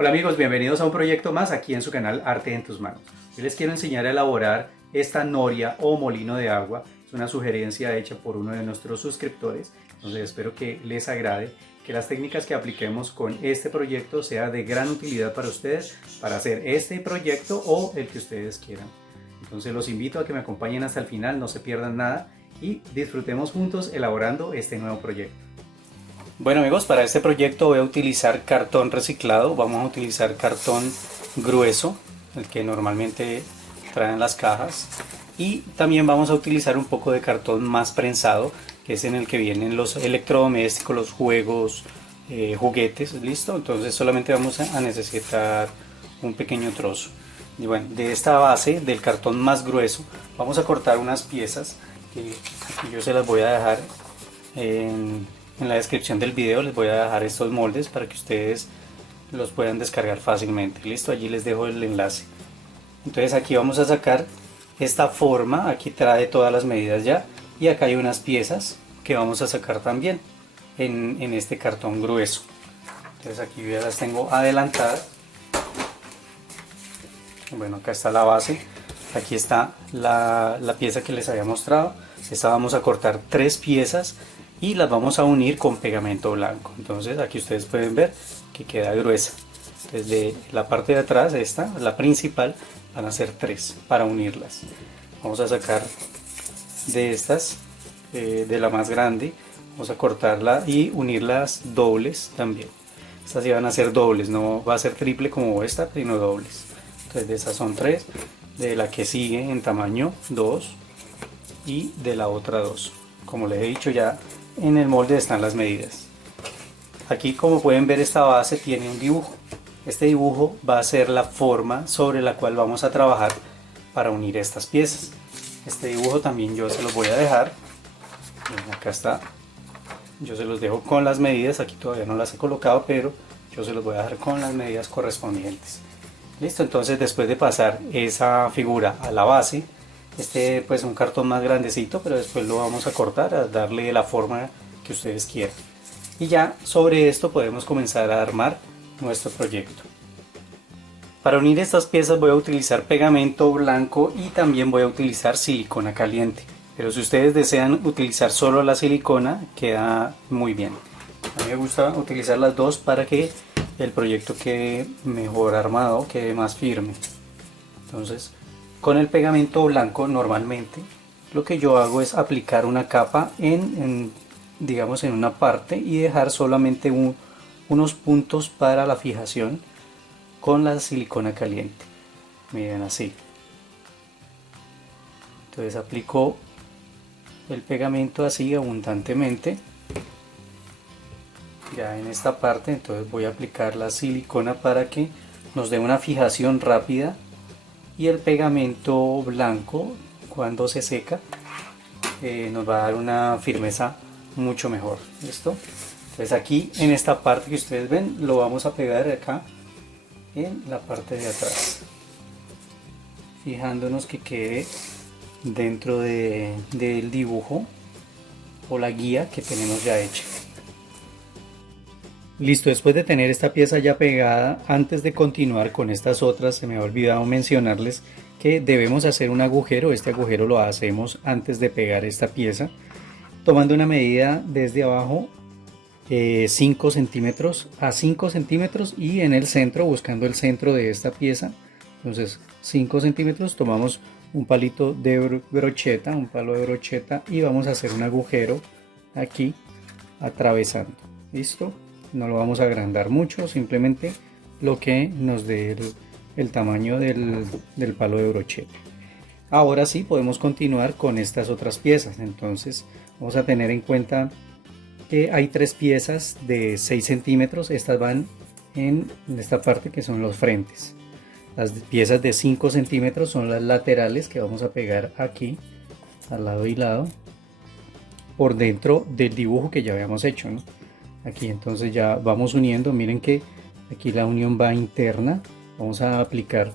Hola amigos, bienvenidos a un proyecto más aquí en su canal Arte en tus manos. Hoy les quiero enseñar a elaborar esta noria o molino de agua. Es una sugerencia hecha por uno de nuestros suscriptores, entonces espero que les agrade, que las técnicas que apliquemos con este proyecto sea de gran utilidad para ustedes, para hacer este proyecto o el que ustedes quieran. Entonces los invito a que me acompañen hasta el final, no se pierdan nada y disfrutemos juntos elaborando este nuevo proyecto. Bueno amigos, para este proyecto voy a utilizar cartón reciclado. Vamos a utilizar cartón grueso, el que normalmente traen las cajas, y también vamos a utilizar un poco de cartón más prensado, que es en el que vienen los electrodomésticos, los juegos, juguetes, listo. Entonces solamente vamos a necesitar un pequeño trozo. Y bueno, de esta base del cartón más grueso vamos a cortar unas piezas que aquí yo se las voy a dejar en la descripción del video. Les voy a dejar estos moldes para que ustedes los puedan descargar fácilmente. Listo, allí les dejo el enlace. Entonces aquí vamos a sacar esta forma. Aquí trae todas las medidas ya, y acá hay unas piezas que vamos a sacar también en este cartón grueso. Entonces aquí ya las tengo adelantadas. Bueno, acá está la base, aquí está la pieza que les había mostrado. Esta vamos a cortar 3 piezas y las vamos a unir con pegamento blanco. Entonces aquí ustedes pueden ver que queda gruesa. Desde la parte de atrás, esta, la principal, van a ser 3 para unirlas. Vamos a sacar de estas, de la más grande, vamos a cortarla y unirlas dobles también. Estas sí van a ser dobles, no va a ser triple como esta, sino dobles. Entonces de estas son 3, de la que sigue en tamaño 2 y de la otra 2. Como les he dicho, ya en el molde están las medidas. Aquí, como pueden ver, esta base tiene un dibujo. Este dibujo va a ser la forma sobre la cual vamos a trabajar para unir estas piezas. Este dibujo también yo se los voy a dejar. Acá está. Yo se los dejo con las medidas. Aquí todavía no las he colocado, pero yo se los voy a dejar con las medidas correspondientes. Listo, entonces después de pasar esa figura a la base, pues un cartón más grandecito, pero después lo vamos a cortar, a darle la forma que ustedes quieran. Y ya sobre esto podemos comenzar a armar nuestro proyecto. Para unir estas piezas voy a utilizar pegamento blanco y también voy a utilizar silicona caliente. Pero si ustedes desean utilizar solo la silicona, queda muy bien. A mí me gusta utilizar las dos para que el proyecto quede mejor armado, quede más firme. Entonces, con el pegamento blanco normalmente lo que yo hago es aplicar una capa digamos en una parte y dejar solamente unos puntos para la fijación con la silicona caliente. Miren, así. Entonces aplico el pegamento así abundantemente. Ya en esta parte entonces voy a aplicar la silicona para que nos dé una fijación rápida, y el pegamento blanco, cuando se seca, nos va a dar una firmeza mucho mejor. ¿Listo? Entonces aquí en esta parte que ustedes ven lo vamos a pegar acá en la parte de atrás, fijándonos que quede dentro del dibujo o la guía que tenemos ya hecha. Listo, después de tener esta pieza ya pegada, antes de continuar con estas otras, se me ha olvidado mencionarles que debemos hacer un agujero. Este agujero lo hacemos antes de pegar esta pieza, tomando una medida desde abajo 5 centímetros a 5 centímetros y en el centro, buscando el centro de esta pieza. Entonces 5 centímetros, tomamos un palito de brocheta, un palo de brocheta, y vamos a hacer un agujero aquí atravesando. ¿Listo? No lo vamos a agrandar mucho, simplemente lo que nos dé el tamaño del palo de brocheta. Ahora sí podemos continuar con estas otras piezas. Entonces vamos a tener en cuenta que hay 3 piezas de 6 centímetros. Estas van en esta parte que son los frentes. Las piezas de 5 centímetros son las laterales, que vamos a pegar aquí al lado y lado por dentro del dibujo que ya habíamos hecho, ¿no? Aquí entonces ya vamos uniendo. Miren que aquí la unión va interna. Vamos a aplicar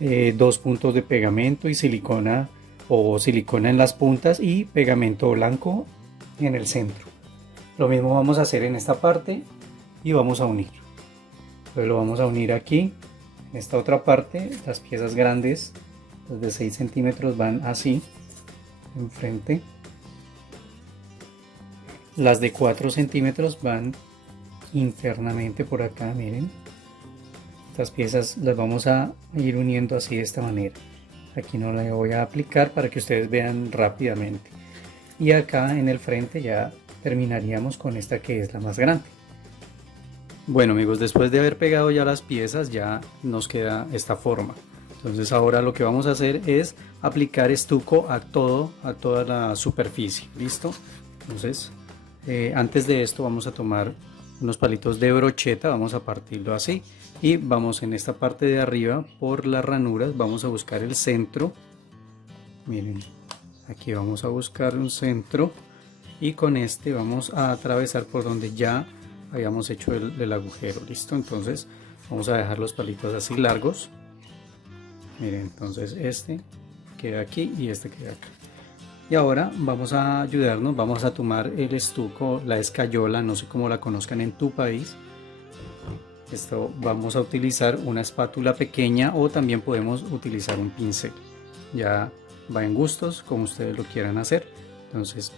2 puntos de pegamento y silicona, o silicona en las puntas, y pegamento blanco en el centro. Lo mismo vamos a hacer en esta parte y vamos a unir. Entonces lo vamos a unir aquí. En esta otra parte, las piezas grandes, las de 6 centímetros, van así, enfrente. Las de 4 centímetros van internamente por acá, miren. Estas piezas las vamos a ir uniendo así de esta manera. Aquí no la voy a aplicar para que ustedes vean rápidamente. Y acá en el frente ya terminaríamos con esta que es la más grande. Bueno amigos, después de haber pegado ya las piezas ya nos queda esta forma. Entonces ahora lo que vamos a hacer es aplicar estuco a toda la superficie. ¿Listo? Entonces antes de esto vamos a tomar unos palitos de brocheta, vamos a partirlo así y vamos en esta parte de arriba por las ranuras, vamos a buscar el centro. Miren, aquí vamos a buscar un centro y con este vamos a atravesar por donde ya habíamos hecho el agujero. Listo, entonces vamos a dejar los palitos así largos. Miren, entonces este queda aquí y este queda acá. Y ahora vamos a ayudarnos, vamos a tomar el estuco, la escayola, no sé cómo la conozcan en tu país. Esto vamos a utilizar una espátula pequeña o también podemos utilizar un pincel. Ya va en gustos, como ustedes lo quieran hacer. Entonces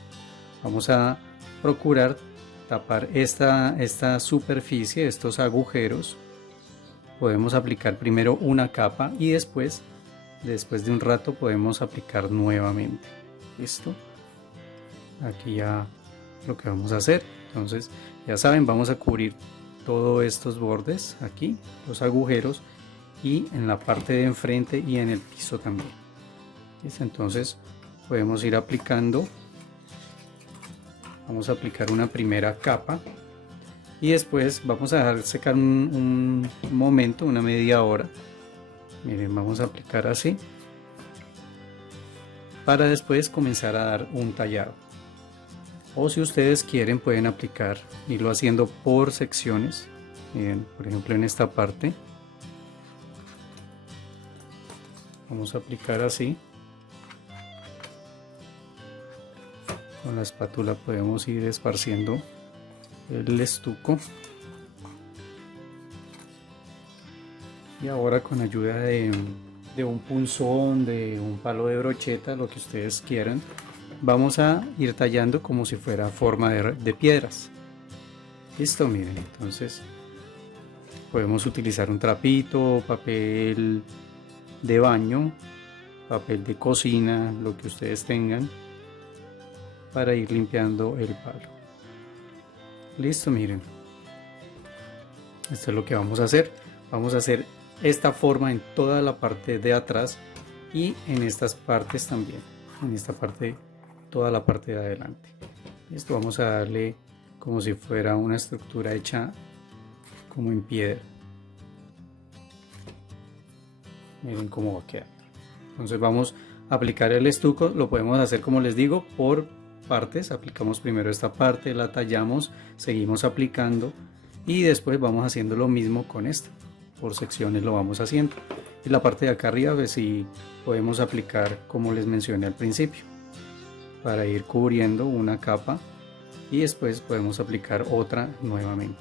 vamos a procurar tapar esta superficie, estos agujeros. Podemos aplicar primero una capa y después de un rato podemos aplicar nuevamente. Listo, aquí ya lo que vamos a hacer. Entonces ya saben, vamos a cubrir todos estos bordes aquí, los agujeros, y en la parte de enfrente y en el piso también. ¿Listo? Entonces podemos ir aplicando, vamos a aplicar una primera capa y después vamos a dejar secar un momento, una media hora. Miren, vamos a aplicar así para después comenzar a dar un tallado. O si ustedes quieren pueden aplicar, irlo haciendo por secciones. Miren, por ejemplo en esta parte vamos a aplicar así. Con la espátula podemos ir esparciendo el estuco. Y ahora con ayuda de un punzón, de un palo de brocheta, lo que ustedes quieran, vamos a ir tallando como si fuera forma de piedras. Listo, miren, entonces podemos utilizar un trapito, papel de baño, papel de cocina, lo que ustedes tengan, para ir limpiando el palo. Listo, miren, esto es lo que vamos a hacer. Vamos a hacer esta forma en toda la parte de atrás y en estas partes también, en esta parte, toda la parte de adelante. Esto vamos a darle como si fuera una estructura hecha como en piedra. Miren cómo va a quedar. Entonces vamos a aplicar el estuco, lo podemos hacer como les digo por partes. Aplicamos primero esta parte, la tallamos, seguimos aplicando y después vamos haciendo lo mismo con esta. Por secciones lo vamos haciendo. Y la parte de acá arriba, pues sí podemos aplicar como les mencioné al principio, para ir cubriendo una capa y después podemos aplicar otra nuevamente.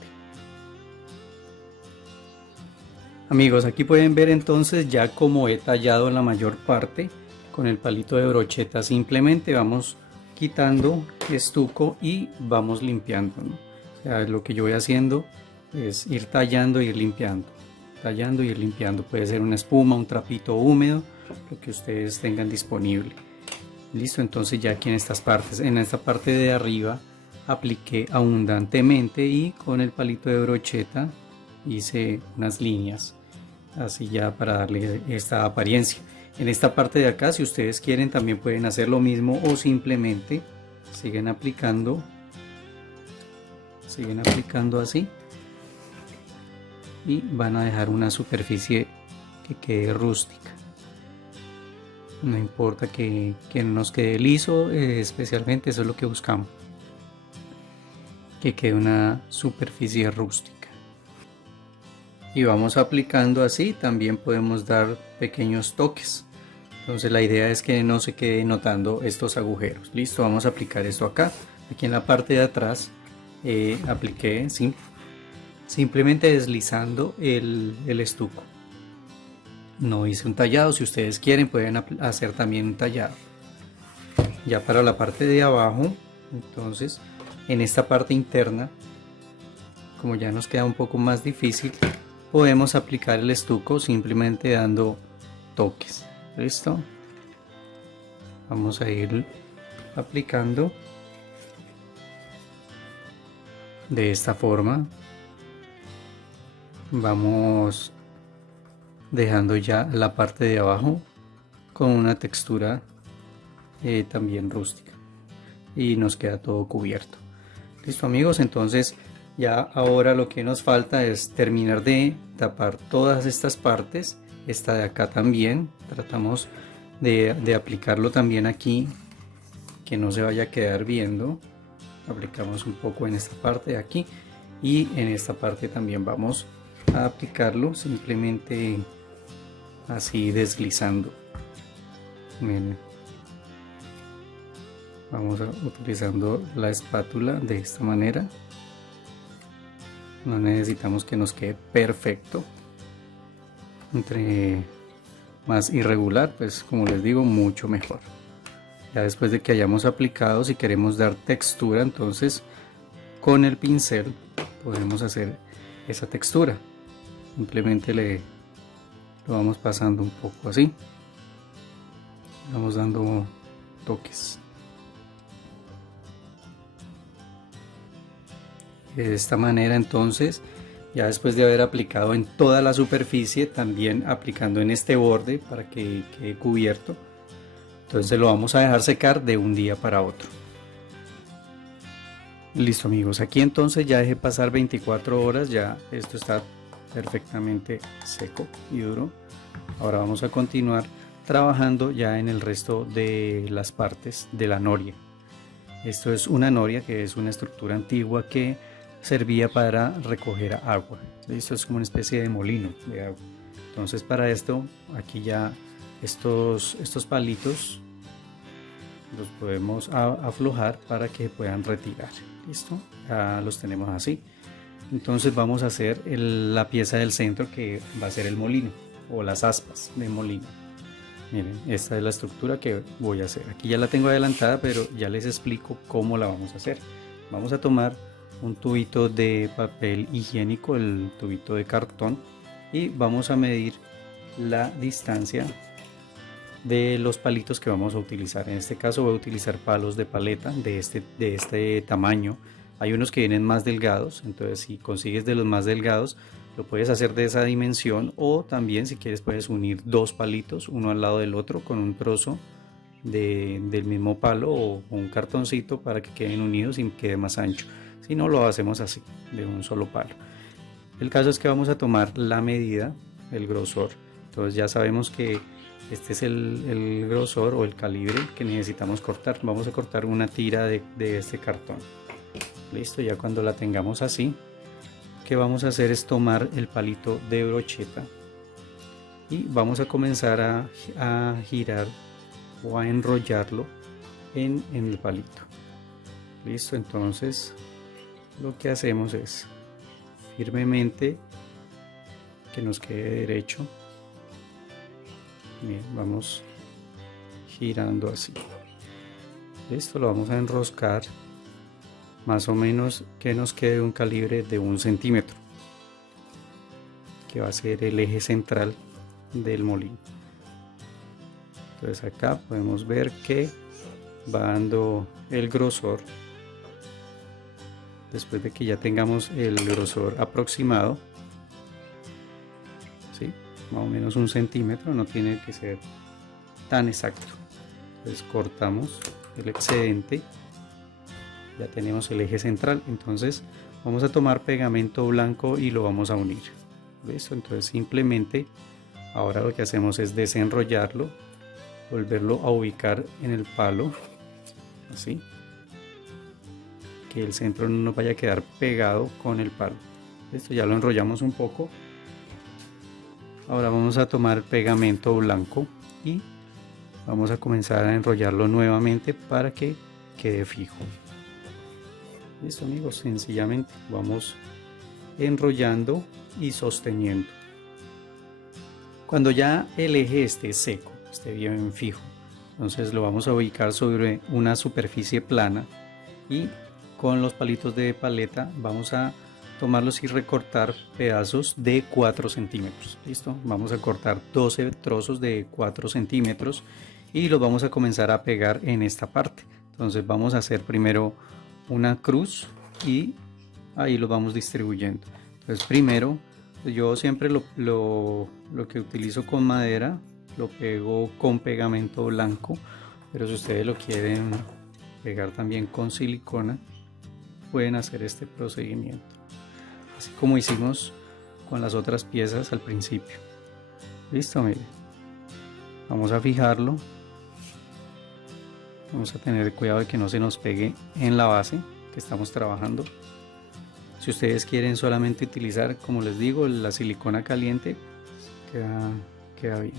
Amigos, aquí pueden ver entonces ya como he tallado la mayor parte con el palito de brocheta. Simplemente vamos quitando estuco y vamos limpiando, ¿no? O sea, lo que yo voy haciendo es ir tallando e ir limpiando. Tallando y ir limpiando, puede ser una espuma, un trapito húmedo, lo que ustedes tengan disponible. Listo, entonces ya aquí en estas partes, en esta parte de arriba apliqué abundantemente y con el palito de brocheta hice unas líneas así ya para darle esta apariencia. En esta parte de acá, si ustedes quieren, también pueden hacer lo mismo o simplemente siguen aplicando así y van a dejar una superficie que quede rústica. No importa que no nos quede liso, especialmente eso es lo que buscamos, que quede una superficie rústica. Y vamos aplicando así, también podemos dar pequeños toques. Entonces la idea es que no se quede notando estos agujeros. Listo, vamos a aplicar esto acá. Aquí en la parte de atrás apliqué, ¿sí? simplemente deslizando el estuco. No hice un tallado, si ustedes quieren pueden hacer también un tallado. Ya para la parte de abajo, entonces en esta parte interna, como ya nos queda un poco más difícil, podemos aplicar el estuco simplemente dando toques. ¿Listo? Vamos a ir aplicando de esta forma. Vamos dejando ya la parte de abajo con una textura también rústica y nos queda todo cubierto. Listo amigos, entonces ya ahora lo que nos falta es terminar de tapar todas estas partes. Esta de acá también tratamos de aplicarlo también aquí, que no se vaya a quedar viendo. Aplicamos un poco en esta parte de aquí y en esta parte también vamos a aplicarlo simplemente así deslizando. Miren, vamos utilizando la espátula de esta manera. No necesitamos que nos quede perfecto. Entre más irregular, pues como les digo, mucho mejor. Ya después de que hayamos aplicado, si queremos dar textura, entonces con el pincel podemos hacer esa textura. Simplemente lo vamos pasando un poco así, vamos dando toques. De esta manera entonces, ya después de haber aplicado en toda la superficie, también aplicando en este borde para que quede cubierto, entonces lo vamos a dejar secar de un día para otro. Listo amigos, aquí entonces ya dejé pasar 24 horas, ya esto está perfectamente seco y duro. Ahora vamos a continuar trabajando ya en el resto de las partes de la noria. Esto es una noria, que es una estructura antigua que servía para recoger agua. Esto es como una especie de molino de agua. Entonces para esto, aquí ya estos palitos los podemos aflojar para que puedan retirar. Listo, ya los tenemos así. Entonces vamos a hacer la pieza del centro, que va a ser el molino o las aspas de molino. Miren, esta es la estructura que voy a hacer. Aquí ya la tengo adelantada, pero ya les explico cómo la vamos a hacer. Vamos a tomar un tubito de papel higiénico, el tubito de cartón, y vamos a medir la distancia de los palitos que vamos a utilizar. En este caso voy a utilizar palos de paleta de este tamaño. Hay unos que vienen más delgados, entonces si consigues de los más delgados lo puedes hacer de esa dimensión, o también si quieres puedes unir dos palitos uno al lado del otro con un trozo del mismo palo o un cartoncito para que queden unidos y quede más ancho. Si no, lo hacemos así, de un solo palo. El caso es que vamos a tomar la medida, el grosor. Entonces ya sabemos que este es el grosor o el calibre que necesitamos cortar. Vamos a cortar una tira de este cartón. Listo, ya cuando la tengamos así, que vamos a hacer es tomar el palito de brocheta y vamos a comenzar a girar o a enrollarlo en el palito. Listo, entonces lo que hacemos es firmemente que nos quede derecho. Bien, vamos girando así. Esto lo vamos a enroscar más o menos que nos quede un calibre de 1 centímetro, que va a ser el eje central del molino. Entonces acá podemos ver que va dando el grosor. Después de que ya tengamos el grosor aproximado, ¿sí? Más o menos 1 centímetro, no tiene que ser tan exacto. Entonces cortamos el excedente, ya tenemos el eje central. Entonces vamos a tomar pegamento blanco y lo vamos a unir. ¿Listo? Entonces simplemente ahora lo que hacemos es desenrollarlo, volverlo a ubicar en el palo, así, que el centro no nos vaya a quedar pegado con el palo. Esto ya lo enrollamos un poco. Ahora vamos a tomar pegamento blanco y vamos a comenzar a enrollarlo nuevamente para que quede fijo. Listo amigos, sencillamente vamos enrollando y sosteniendo. Cuando ya el eje esté seco, esté bien fijo, entonces lo vamos a ubicar sobre una superficie plana y con los palitos de paleta vamos a tomarlos y recortar pedazos de 4 centímetros. ¿Listo? Vamos a cortar 12 trozos de 4 centímetros y los vamos a comenzar a pegar en esta parte. Entonces vamos a hacer primero una cruz y ahí lo vamos distribuyendo. Entonces primero, yo siempre lo que utilizo con madera lo pego con pegamento blanco, pero si ustedes lo quieren pegar también con silicona, pueden hacer este procedimiento, así como hicimos con las otras piezas al principio. Listo, miren, vamos a fijarlo, vamos a tener cuidado de que no se nos pegue en la base que estamos trabajando. Si ustedes quieren solamente utilizar, como les digo, la silicona caliente, queda bien.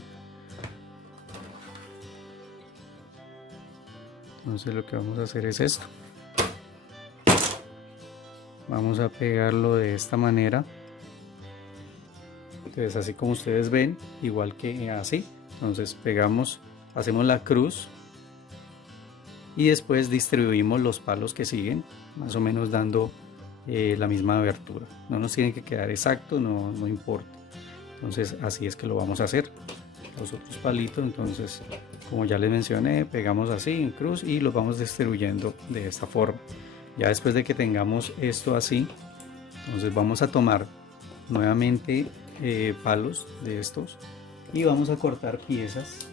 Entonces lo que vamos a hacer es esto, vamos a pegarlo de esta manera. Entonces así como ustedes ven, igual que así, entonces pegamos, hacemos la cruz y después distribuimos los palos que siguen, más o menos dando la misma abertura. No nos tiene que quedar exacto, no importa. Entonces así es que lo vamos a hacer. Los otros palitos, entonces como ya les mencioné, pegamos así en cruz y los vamos distribuyendo de esta forma. Ya después de que tengamos esto así, entonces vamos a tomar nuevamente palos de estos y vamos a cortar piezas,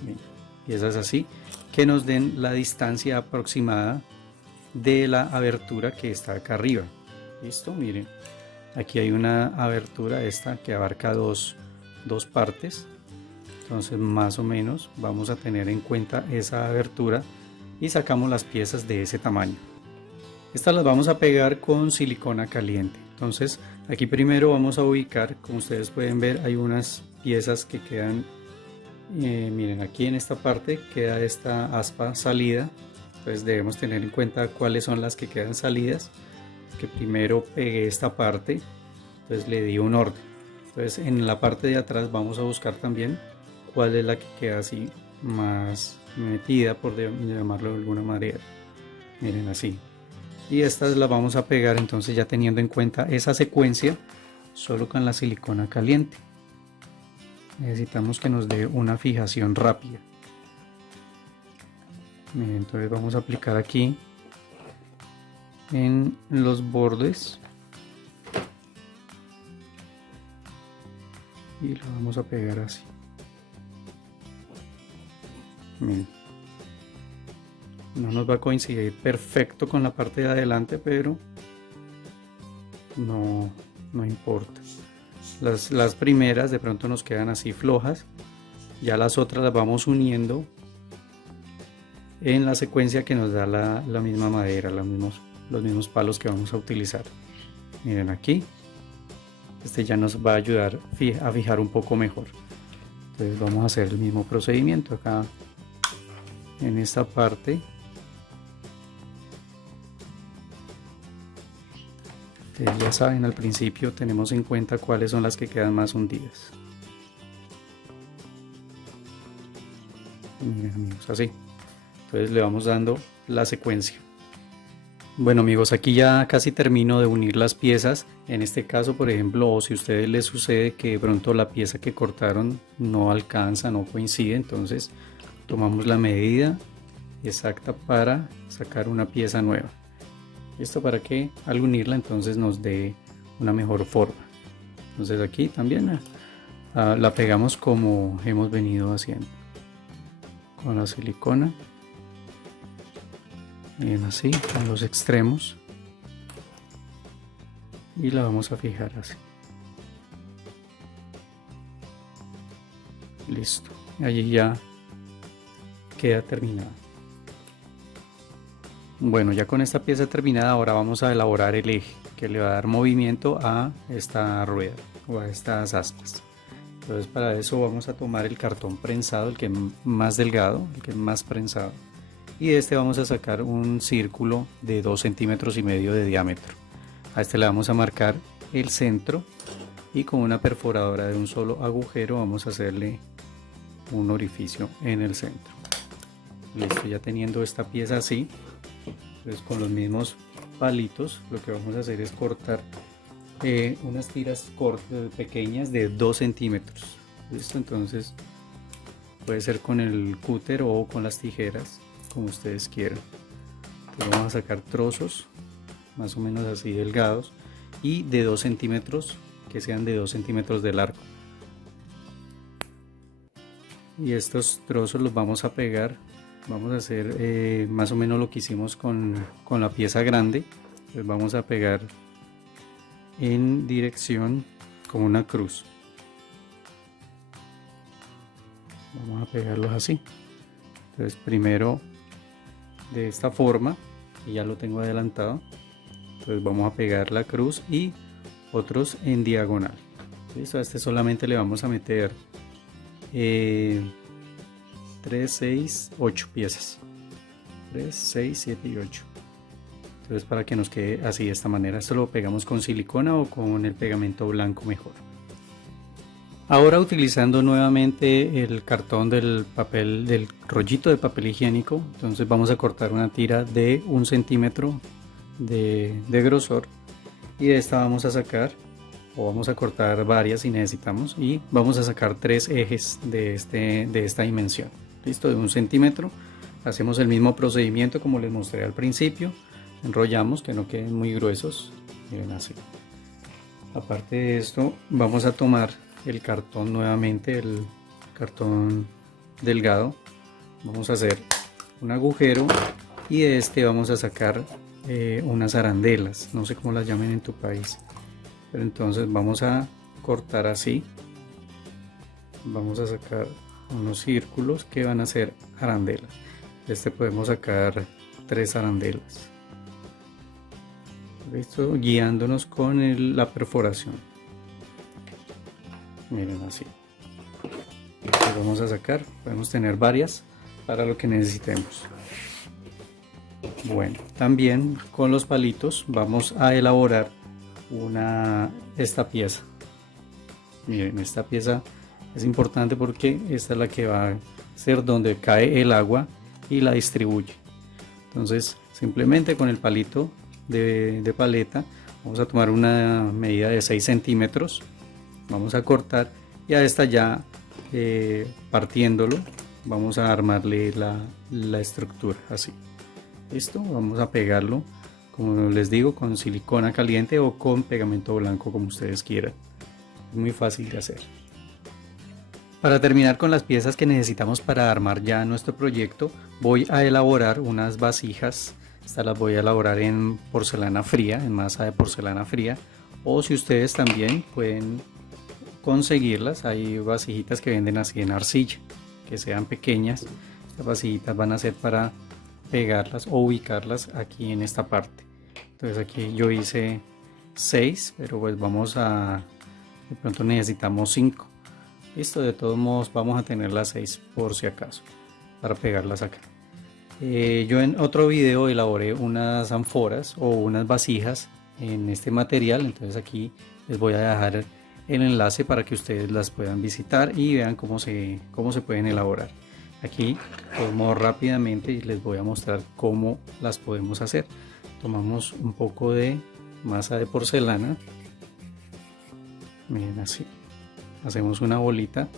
bien, piezas así que nos den la distancia aproximada de la abertura que está acá arriba. Listo, miren, aquí hay una abertura esta que abarca dos partes, entonces más o menos vamos a tener en cuenta esa abertura y sacamos las piezas de ese tamaño. Estas las vamos a pegar con silicona caliente. Entonces aquí primero vamos a ubicar, como ustedes pueden ver, hay unas piezas que quedan, miren, aquí en esta parte queda esta aspa salida, entonces debemos tener en cuenta cuáles son las que quedan salidas, que primero pegué esta parte, entonces le di un orden. Entonces en la parte de atrás vamos a buscar también cuál es la que queda así más metida, por llamarlo de alguna manera. Miren, así. Y estas las vamos a pegar, entonces ya teniendo en cuenta esa secuencia, solo con la silicona caliente. Necesitamos que nos dé una fijación rápida. Miren, entonces vamos a aplicar aquí en los bordes y lo vamos a pegar así. Miren, no nos va a coincidir perfecto con la parte de adelante, pero no importa. Las primeras de pronto nos quedan así flojas, ya las otras las vamos uniendo en la secuencia que nos da la misma madera, los mismos palos que vamos a utilizar. Miren aquí, este ya nos va a ayudar a fijar un poco mejor. Entonces vamos a hacer el mismo procedimiento acá en esta parte. Ustedes ya saben, al principio tenemos en cuenta cuáles son las que quedan más hundidas. Miren amigos, así. Entonces le vamos dando la secuencia. Bueno amigos, aquí ya casi termino de unir las piezas. En este caso, por ejemplo, o si a ustedes les sucede que de pronto la pieza que cortaron no alcanza, no coincide, entonces tomamos la medida exacta para sacar una pieza nueva. Esto para que al unirla entonces nos dé una mejor forma. Entonces aquí también la pegamos como hemos venido haciendo con la silicona. Bien, así en los extremos y la vamos a fijar así. Listo, allí ya queda terminada. Bueno, ya con esta pieza terminada, ahora vamos a elaborar el eje que le va a dar movimiento a esta rueda o a estas aspas. Entonces para eso vamos a tomar el cartón prensado, el que es más delgado, el que es más prensado, y de este vamos a sacar un círculo de 2,5 centímetros de diámetro. A este le vamos a marcar el centro y con una perforadora de un solo agujero vamos a hacerle un orificio en el centro. Listo, ya teniendo esta pieza así, pues con los mismos palitos lo que vamos a hacer es cortar unas tiras pequeñas de 2 centímetros. Listo, entonces puede ser con el cúter o con las tijeras, como ustedes quieran. Entonces vamos a sacar trozos más o menos así delgados y de 2 centímetros, que sean de 2 centímetros de largo. Y estos trozos los vamos a pegar, vamos a hacer más o menos lo que hicimos con la pieza grande. Pues vamos a pegar en dirección con una cruz. Vamos a pegarlos así. Entonces primero de esta forma, y ya lo tengo adelantado. Entonces vamos a pegar la cruz y otros en diagonal. Listo, a este solamente le vamos a meter 3, 6, 8 piezas. 3, 6, 7 y 8. Entonces para que nos quede así de esta manera. Esto lo pegamos con silicona o con el pegamento blanco mejor. Ahora utilizando nuevamente el cartón del papel, del rollito de papel higiénico, entonces vamos a cortar una tira de 1 centímetro de grosor y de esta vamos a sacar, o vamos a cortar varias si necesitamos, y vamos a sacar 3 ejes de esta dimensión. Listo, de 1 centímetro. Hacemos el mismo procedimiento como les mostré al principio, enrollamos que no queden muy gruesos, miren así. Aparte de esto vamos a tomar el cartón nuevamente, el cartón delgado, vamos a hacer un agujero y de este vamos a sacar unas arandelas, no sé cómo las llamen en tu país, pero entonces vamos a cortar así, vamos a sacar unos círculos que van a ser arandelas. De este podemos sacar 3 arandelas. Listo, guiándonos con la perforación. Miren así. Entonces vamos a sacar, podemos tener varias para lo que necesitemos. Bueno, también con los palitos vamos a elaborar esta pieza. Miren, esta pieza es importante porque esta es la que va a ser donde cae el agua y la distribuye. Entonces simplemente con el palito de paleta vamos a tomar una medida de 6 centímetros, vamos a cortar y a esta ya partiéndolo vamos a armarle la estructura así. Listo, vamos a pegarlo como les digo con silicona caliente o con pegamento blanco como ustedes quieran. Es muy fácil de hacer. Para terminar con las piezas que necesitamos para armar ya nuestro proyecto, voy a elaborar unas vasijas. Estas las voy a elaborar en porcelana fría, en masa de porcelana fría, o si ustedes también pueden conseguirlas, hay vasijitas que venden así en arcilla, que sean pequeñas. Estas vasijitas van a ser para pegarlas o ubicarlas aquí en esta parte. Entonces aquí yo hice 6, pero pues de pronto necesitamos 5. Listo, de todos modos vamos a tener las 6 por si acaso, para pegarlas acá. Yo en otro video elaboré unas ánforas o unas vasijas en este material, entonces aquí les voy a dejar el enlace para que ustedes las puedan visitar y vean cómo se pueden elaborar. Aquí podemos rápidamente y les voy a mostrar cómo las podemos hacer. Tomamos un poco de masa de porcelana, miren así, hacemos una bolita.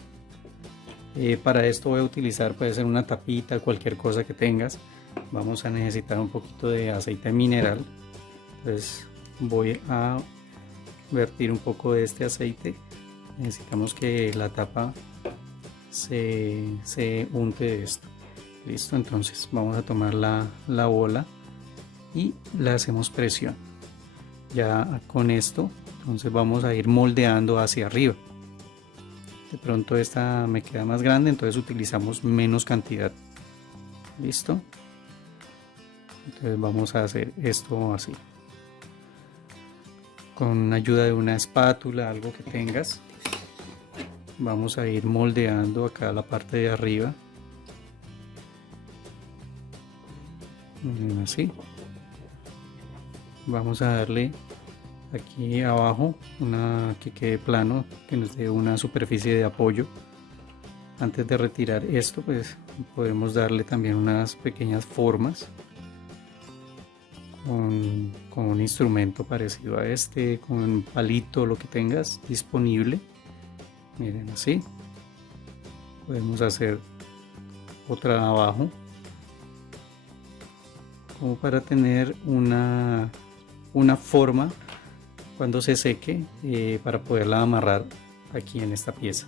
Para esto voy a utilizar, puede ser una tapita, cualquier cosa que tengas. Vamos a necesitar un poquito de aceite mineral, entonces voy a vertir un poco de este aceite. Necesitamos que la tapa se unte de esto. Listo, entonces vamos a tomar la bola y le hacemos presión. Ya con esto entonces vamos a ir moldeando hacia arriba. De pronto esta me queda más grande, entonces utilizamos menos cantidad. Listo, entonces vamos a hacer esto así con ayuda de una espátula, algo que tengas. Vamos a ir moldeando acá la parte de arriba, miren así. Vamos a darle aquí abajo, una que quede plano, que nos dé una superficie de apoyo. Antes de retirar esto, pues podemos darle también unas pequeñas formas con un instrumento parecido a este, con un palito, lo que tengas disponible. Miren, así podemos hacer otra abajo, como para tener una forma cuando se seque, para poderla amarrar aquí en esta pieza.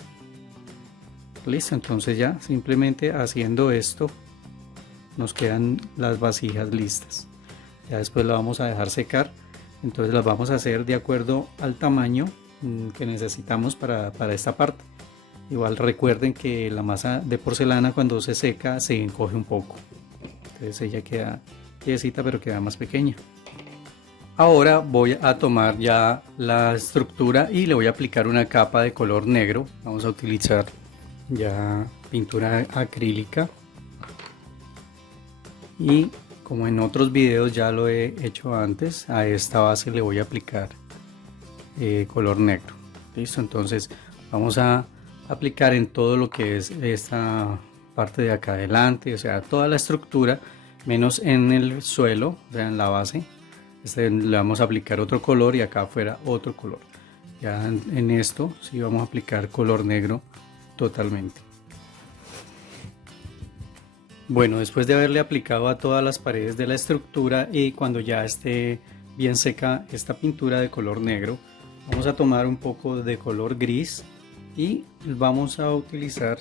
Listo, entonces ya simplemente haciendo esto nos quedan las vasijas listas. Ya después la vamos a dejar secar, entonces las vamos a hacer de acuerdo al tamaño que necesitamos para esta parte. Igual recuerden que la masa de porcelana cuando se seca se encoge un poco, entonces ella queda quietecita pero queda más pequeña. Ahora voy a tomar ya la estructura y le voy a aplicar una capa de color negro. Vamos a utilizar ya pintura acrílica, y como en otros videos ya lo he hecho antes, a esta base le voy a aplicar color negro. Listo, entonces vamos a aplicar en todo lo que es esta parte de acá adelante, o sea, toda la estructura, menos en el suelo, o sea, en la base. Le vamos a aplicar otro color y acá afuera otro color. Ya en esto sí vamos a aplicar color negro totalmente. Bueno, después de haberle aplicado a todas las paredes de la estructura y cuando ya esté bien seca esta pintura de color negro, vamos a tomar un poco de color gris y vamos a utilizar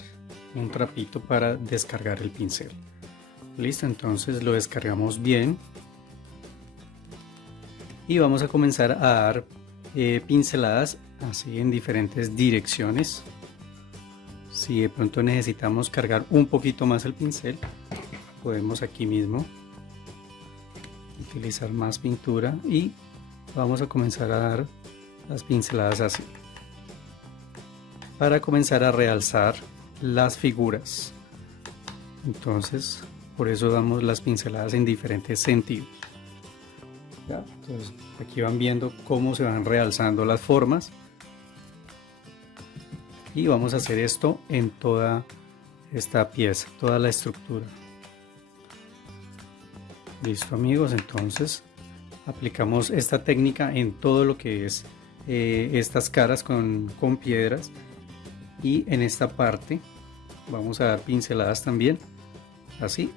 un trapito para descargar el pincel. Listo, entonces lo descargamos bien y vamos a comenzar a dar pinceladas así en diferentes direcciones. Si de pronto necesitamos cargar un poquito más el pincel, podemos aquí mismo utilizar más pintura y vamos a comenzar a dar las pinceladas así para comenzar a realzar las figuras. Entonces por eso damos las pinceladas en diferentes sentidos. ¿Ya? Entonces aquí van viendo cómo se van realzando las formas. Y vamos a hacer esto en toda esta pieza, toda la estructura. Listo amigos, entonces aplicamos esta técnica en todo lo que es estas caras con piedras, y en esta parte vamos a dar pinceladas también así,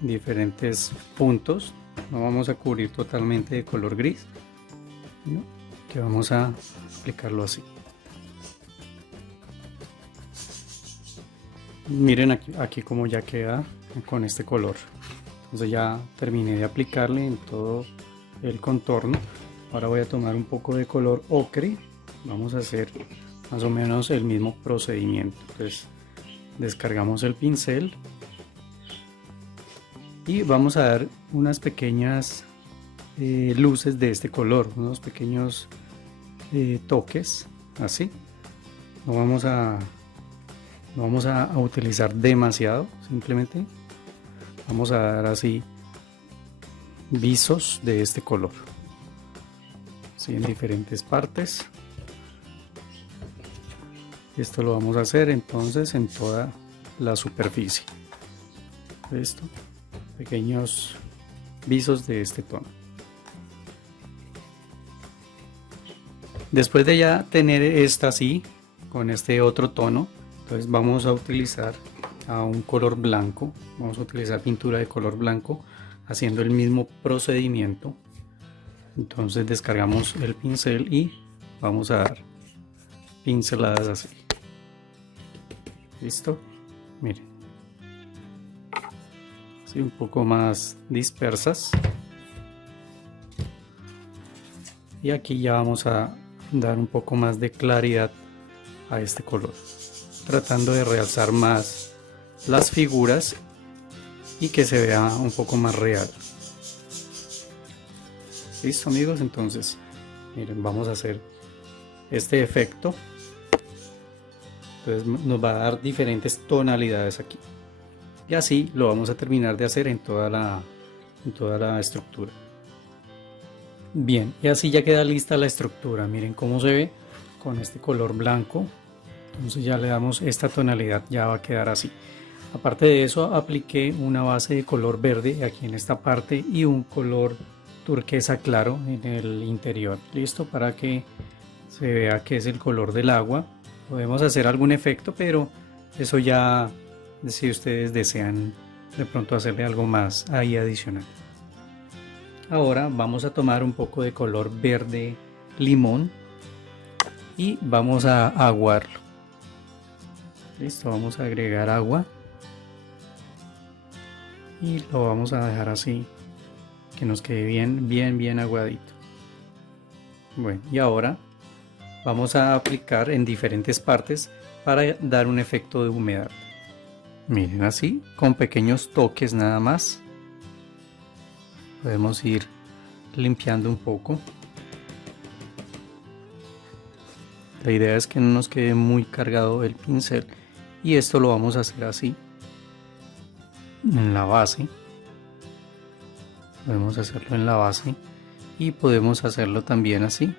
diferentes puntos. No vamos a cubrir totalmente de color gris, ¿no? Que vamos a aplicarlo así. Miren aquí como ya queda con este color. Entonces ya terminé de aplicarle en todo el contorno. Ahora voy a tomar un poco de color ocre. Vamos a hacer más o menos el mismo procedimiento. Entonces descargamos el pincel y vamos a dar unas pequeñas luces de este color, unos pequeños toques así. No vamos a utilizar demasiado, simplemente vamos a dar así visos de este color, así en diferentes partes. Esto lo vamos a hacer entonces en toda la superficie. Esto, pequeños visos de este tono. Después de ya tener esta así, con este otro tono, entonces vamos a utilizar a un color blanco, vamos a utilizar pintura de color blanco haciendo el mismo procedimiento. Entonces descargamos el pincel y vamos a dar pinceladas así. Listo, miren, así un poco más dispersas, y aquí ya vamos a dar un poco más de claridad a este color, tratando de realzar más las figuras y que se vea un poco más real. Listo amigos, entonces miren, vamos a hacer este efecto. Entonces nos va a dar diferentes tonalidades aquí, y así lo vamos a terminar de hacer en toda la estructura. Bien, y así ya queda lista la estructura. Miren cómo se ve con este color blanco. Entonces ya le damos esta tonalidad, ya va a quedar así. Aparte de eso, apliqué una base de color verde aquí en esta parte y un color turquesa claro en el interior. Listo, para que se vea que es el color del agua. Podemos hacer algún efecto, pero eso ya, si ustedes desean de pronto hacerle algo más ahí adicional. Ahora vamos a tomar un poco de color verde limón y vamos a aguarlo. Listo, vamos a agregar agua y lo vamos a dejar así, que nos quede bien aguadito. Bueno, y ahora vamos a aplicar en diferentes partes para dar un efecto de humedad. Miren, así, con pequeños toques nada más. Podemos ir limpiando un poco. La idea es que no nos quede muy cargado el pincel y esto lo vamos a hacer así en la base. Podemos hacerlo en la base y podemos hacerlo también así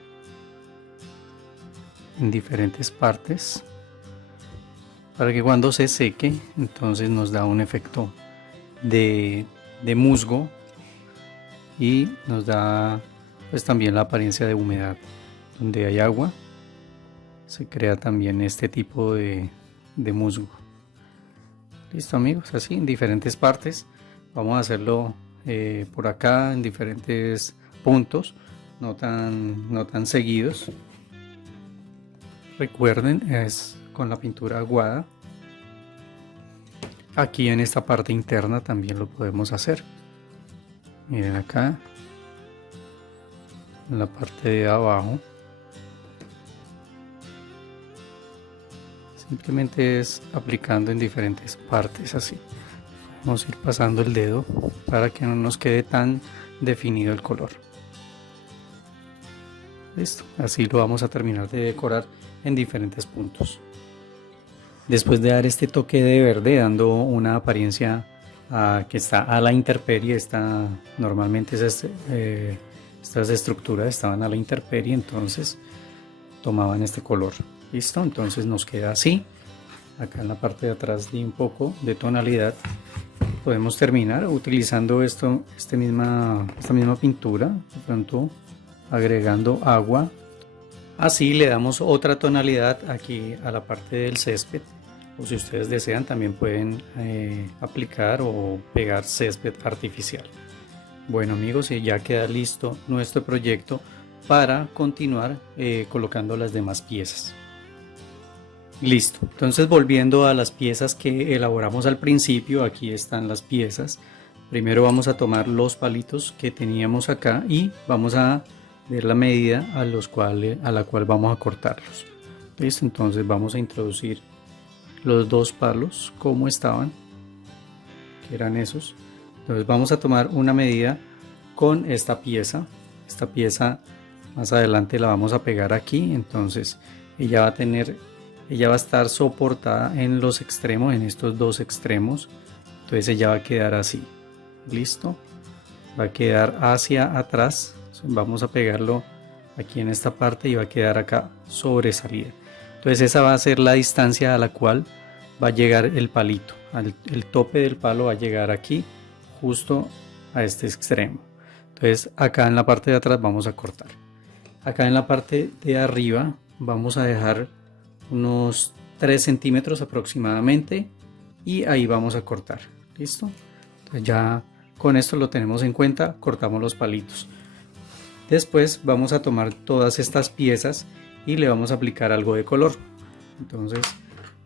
en diferentes partes para que cuando se seque entonces nos da un efecto de musgo y nos da pues también la apariencia de humedad. Donde hay agua se crea también este tipo de musgo. Listo amigos, así en diferentes partes. Vamos a hacerlo por acá en diferentes puntos, no tan seguidos. Recuerden, es con la pintura aguada. Aquí en esta parte interna también lo podemos hacer. Miren acá, en la parte de abajo. Simplemente es aplicando en diferentes partes así. Vamos a ir pasando el dedo para que no nos quede tan definido el color. Listo, así lo vamos a terminar de decorar en diferentes puntos. Después de dar este toque de verde, dando una apariencia que está a la intemperie, normalmente estas estructuras estaban a la intemperie, entonces tomaban este color. Listo, entonces nos queda así. Acá en la parte de atrás di un poco de tonalidad. Podemos terminar utilizando esta misma pintura, de pronto agregando agua. Así le damos otra tonalidad aquí a la parte del césped, o si ustedes desean también pueden aplicar o pegar césped artificial. Bueno amigos, y ya queda listo nuestro proyecto para continuar colocando las demás piezas. Listo, entonces volviendo a las piezas que elaboramos al principio, aquí están las piezas. Primero vamos a tomar los palitos que teníamos acá y vamos a ver la medida a la cual vamos a cortarlos. Listo, entonces vamos a introducir los dos palos como estaban, que eran esos. Entonces vamos a tomar una medida con esta pieza. Esta pieza más adelante la vamos a pegar aquí, entonces ella va a estar soportada en los extremos, en estos dos extremos. Entonces ella va a quedar así. Listo, va a quedar hacia atrás. Vamos a pegarlo aquí en esta parte y va a quedar acá sobresalida. Entonces esa va a ser la distancia a la cual va a llegar el palito. El tope del palo va a llegar aquí, justo a este extremo. Entonces acá en la parte de atrás vamos a cortar. Acá en la parte de arriba vamos a dejar unos 3 centímetros aproximadamente y ahí vamos a cortar. Listo, entonces ya con esto lo tenemos en cuenta, cortamos los palitos. Después vamos a tomar todas estas piezas y le vamos a aplicar algo de color. Entonces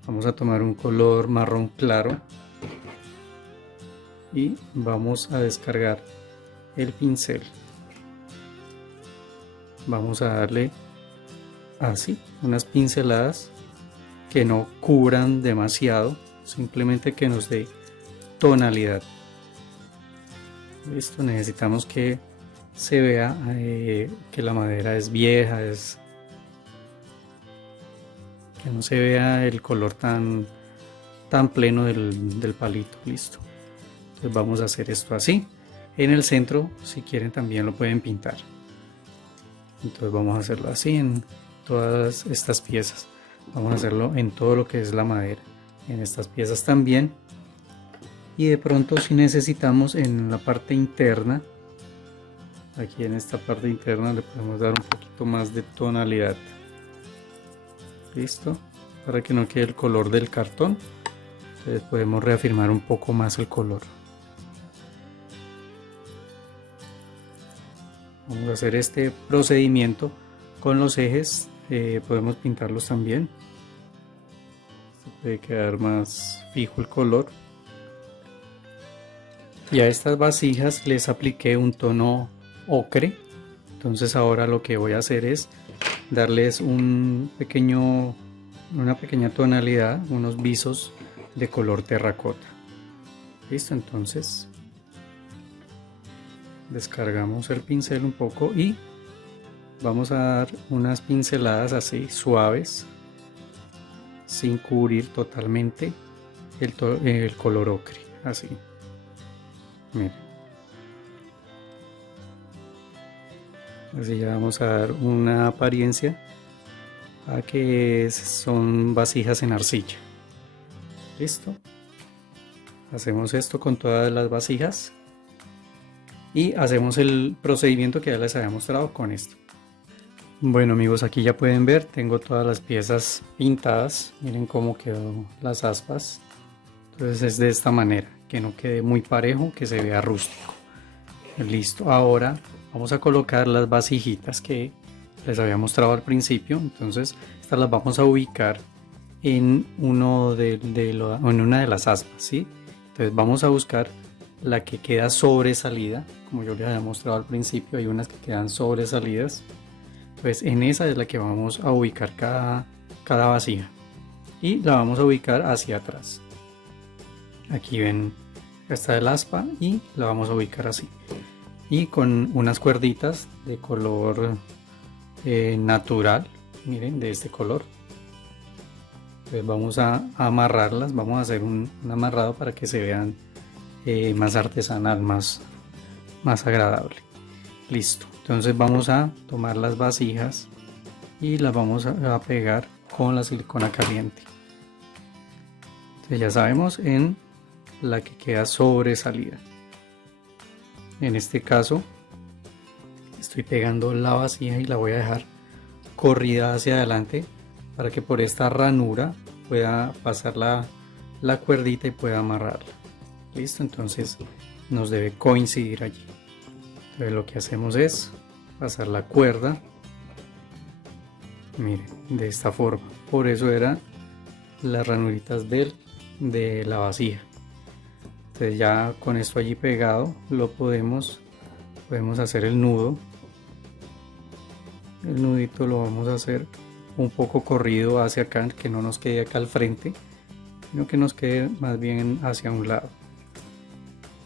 vamos a tomar un color marrón claro y vamos a descargar el pincel. Vamos a darle así unas pinceladas que no cubran demasiado, simplemente que nos dé tonalidad. Listo, necesitamos que se vea que la madera es vieja, que no se vea el color tan pleno del palito. Listo, entonces vamos a hacer esto así. En el centro, si quieren, también lo pueden pintar. Entonces vamos a hacerlo así en todas estas piezas. Vamos a hacerlo en todo lo que es la madera, en estas piezas también. Y de pronto si necesitamos en la parte interna, aquí en esta parte interna le podemos dar un poquito más de tonalidad. Listo, para que no quede el color del cartón. Entonces podemos reafirmar un poco más el color. Vamos a hacer este procedimiento con los ejes. Podemos pintarlos también. Puede quedar más fijo el color. Y a estas vasijas les apliqué un tono ocre. Entonces ahora lo que voy a hacer es darles una pequeña tonalidad, unos visos de color terracota. Listo, entonces descargamos el pincel un poco y vamos a dar unas pinceladas así suaves, sin cubrir totalmente el color ocre, así. Miren. Así ya vamos a dar una apariencia a que son vasijas en arcilla. Listo. Hacemos esto con todas las vasijas y hacemos el procedimiento que ya les había mostrado con esto. Bueno amigos, aquí ya pueden ver, tengo todas las piezas pintadas. Miren cómo quedó las aspas. Entonces es de esta manera, que no quede muy parejo, que se vea rústico. Listo, ahora vamos a colocar las vasijitas que les había mostrado al principio. Entonces estas las vamos a ubicar en una de las aspas, ¿sí? Entonces vamos a buscar la que queda sobresalida. Como yo les había mostrado al principio, hay unas que quedan sobresalidas. Pues en esa es la que vamos a ubicar cada vasija y la vamos a ubicar hacia atrás. Aquí ven, está el aspa y la vamos a ubicar así, y con unas cuerditas de color natural, miren, de este color. Pues vamos a amarrarlas, vamos a hacer un amarrado para que se vean más artesanal, más agradable. Listo, entonces vamos a tomar las vasijas y las vamos a pegar con la silicona caliente. Entonces ya sabemos en la que queda sobresalida. En este caso estoy pegando la vasija y la voy a dejar corrida hacia adelante para que por esta ranura pueda pasar la cuerdita y pueda amarrarla. Listo, entonces nos debe coincidir allí. Entonces lo que hacemos es pasar la cuerda, miren, de esta forma. Por eso eran las ranuritas de la vasija. Entonces ya con esto allí pegado lo podemos hacer el nudo. El nudito lo vamos a hacer un poco corrido hacia acá, que no nos quede acá al frente, sino que nos quede más bien hacia un lado.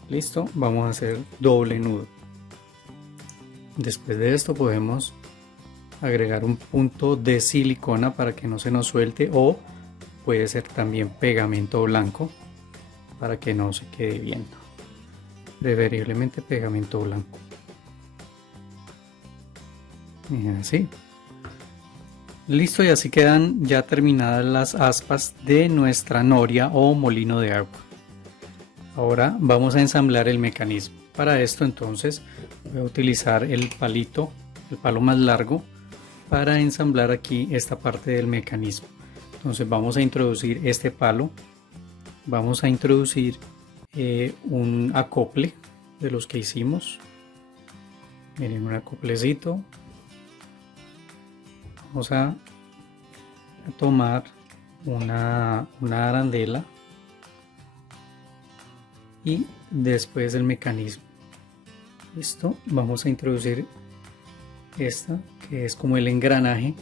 Listo, vamos a hacer doble nudo. Después de esto podemos agregar un punto de silicona para que no se nos suelte, o puede ser también pegamento blanco para que no se quede viendo. Preferiblemente pegamento blanco. Y así. Listo, y así quedan ya terminadas las aspas de nuestra noria o molino de agua. Ahora vamos a ensamblar el mecanismo. Para esto entonces voy a utilizar el palo más largo, para ensamblar aquí esta parte del mecanismo. Entonces vamos a introducir este palo, vamos a introducir un acople de los que hicimos. Miren, un acoplecito. Vamos a tomar una arandela y después el mecanismo. Listo, vamos a introducir esta que es como el engranaje,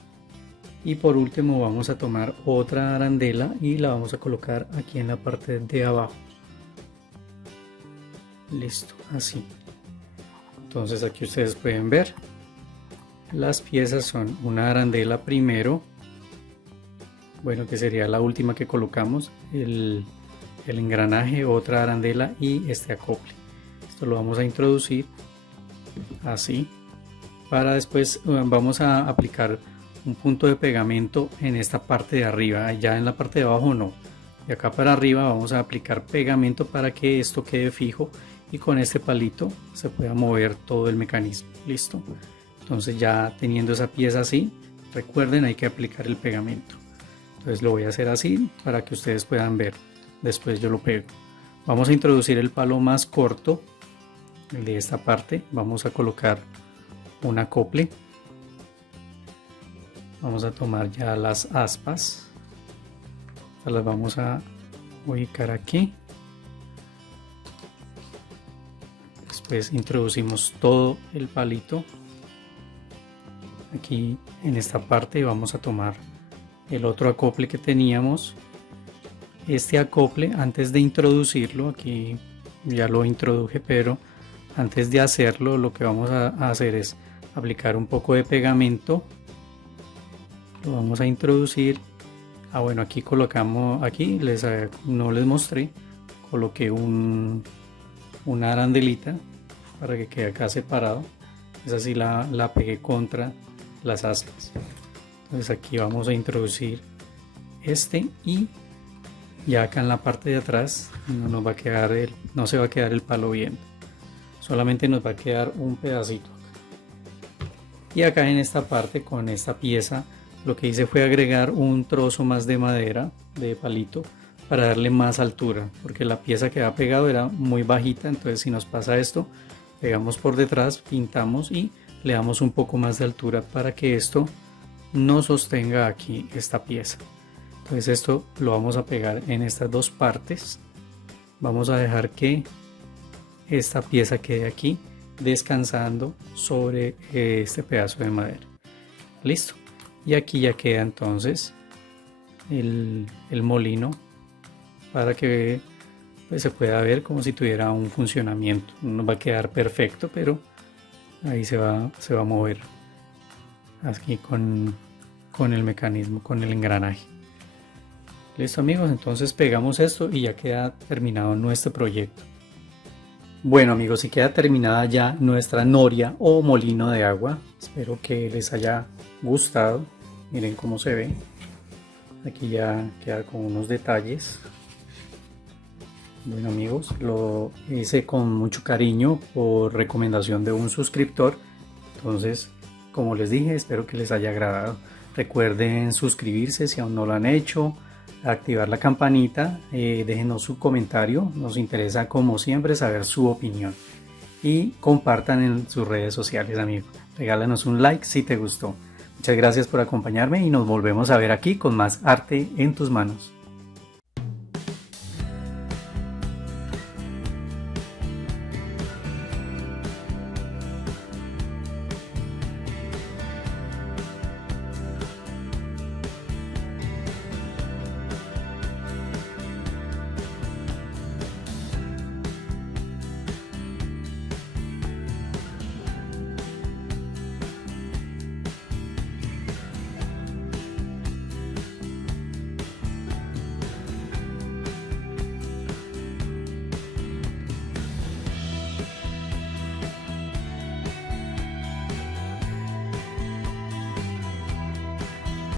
y por último vamos a tomar otra arandela y la vamos a colocar aquí en la parte de abajo. Listo, así. Entonces aquí ustedes pueden ver las piezas son una arandela primero, bueno, que sería la última que colocamos, el engranaje, otra arandela y este acople. Esto lo vamos a introducir así para después vamos a aplicar un punto de pegamento en esta parte de arriba, ya en la parte de abajo no. De acá para arriba vamos a aplicar pegamento para que esto quede fijo y con este palito se pueda mover todo el mecanismo. Listo. Entonces ya teniendo esa pieza así, recuerden, hay que aplicar el pegamento. Entonces lo voy a hacer así para que ustedes puedan ver. Después yo lo pego. Vamos a introducir el palo más corto, el de esta parte. Vamos a colocar un acople. Vamos a tomar ya las aspas. Las vamos a ubicar aquí. Después introducimos todo el palito aquí en esta parte y vamos a tomar el otro acople que teníamos. Este acople, antes de introducirlo, aquí ya lo introduje, pero antes de hacerlo lo que vamos a hacer es aplicar un poco de pegamento. Lo vamos a introducir. Bueno, aquí colocamos, aquí no les mostré, coloqué una arandelita para que quede acá separado. Esa sí la pegué contra las aspas. Entonces aquí vamos a introducir este y ya acá en la parte de atrás no se va a quedar el palo bien, solamente nos va a quedar un pedacito. Y acá en esta parte, con esta pieza, lo que hice fue agregar un trozo más de madera, de palito, para darle más altura, porque la pieza que ha pegado era muy bajita. Entonces si nos pasa esto, pegamos por detrás, pintamos y le damos un poco más de altura para que esto no sostenga aquí esta pieza. Entonces esto lo vamos a pegar en estas dos partes. Vamos a dejar que esta pieza quede aquí descansando sobre este pedazo de madera. Listo. Y aquí ya queda entonces el molino para que pues, se pueda ver como si tuviera un funcionamiento. No va a quedar perfecto, pero ahí se va a mover aquí con el mecanismo, con el engranaje. Listo amigos, entonces pegamos esto y ya queda terminado nuestro proyecto. Bueno amigos, y queda terminada ya nuestra noria o molino de agua. Espero que les haya gustado. Miren cómo se ve. Aquí ya queda con unos detalles. Bueno amigos, lo hice con mucho cariño por recomendación de un suscriptor. Entonces, como les dije, espero que les haya agradado. Recuerden suscribirse si aún no lo han hecho, activar la campanita, déjenos su comentario, nos interesa como siempre saber su opinión y compartan en sus redes sociales amigos, regálanos un like si te gustó. Muchas gracias por acompañarme y nos volvemos a ver aquí con más arte en tus manos.